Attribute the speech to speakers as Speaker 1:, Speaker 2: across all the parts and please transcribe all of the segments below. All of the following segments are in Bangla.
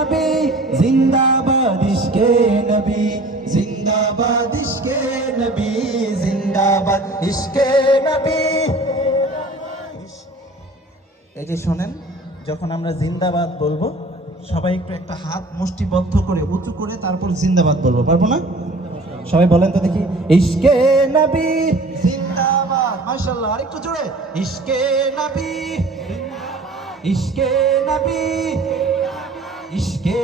Speaker 1: নবী জিন্দাবাদ ইশকে নবী, জিন্দাবাদ ইশকে নবী, জিন্দাবাদ ইশকে নবী। এই যে শোনেন, যখন আমরা জিন্দাবাদ বলব, সবাই একটু একটা হাত মুষ্টিবদ্ধ করে, উঁচু করে তারপর জিন্দাবাদ বলব, পারব না? সবাই বলেন তো দেখি, ইশকে নবী, জিন্দাবাদ, মাশাআল্লাহ, আরেকটু জোরে, ইশকে নবী ইশকে নবী।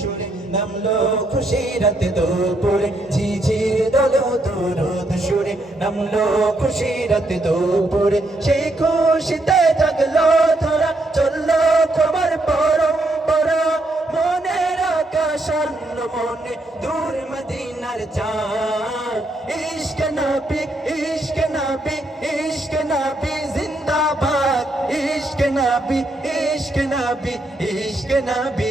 Speaker 1: সুরে নামলো খুশি রাতে ঝিঝির দলেও দুরুদ সুরে নামলো খুশি রাতে সেই খুশিতে জাগলো ধরা, চলল খবর পরম্পরা। মনের আকাশ মনে দূর মদিনার চাঁদ। ইশক নবী ইশক নবী ইশক নবী জিন্দাবাদ। ইশক নবী ইশক নবী ইশক নবী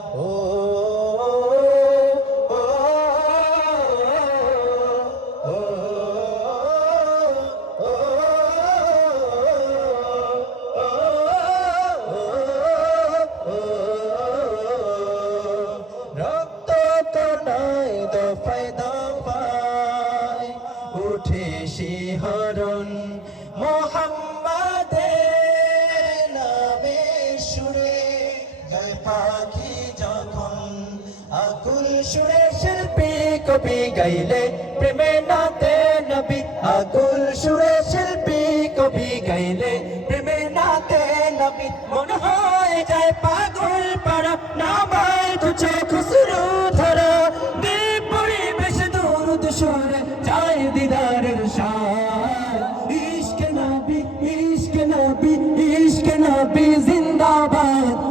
Speaker 1: আকুল সুরে শিল্পী, কবি গাইলে প্রেমে নাতে নবী। আকুল সুরে শিল্পী, কবি গাইলে প্রেমে নাতে নবী। মনে হয় যায় পাগল পারা নামায় দু চোখ শুরু ধরা। দীপ পরিবেশ দূর সরে যায় দিদারের সার। ইশক নবী ইশক নবী ইশক নবী, জিন্দাবাদ।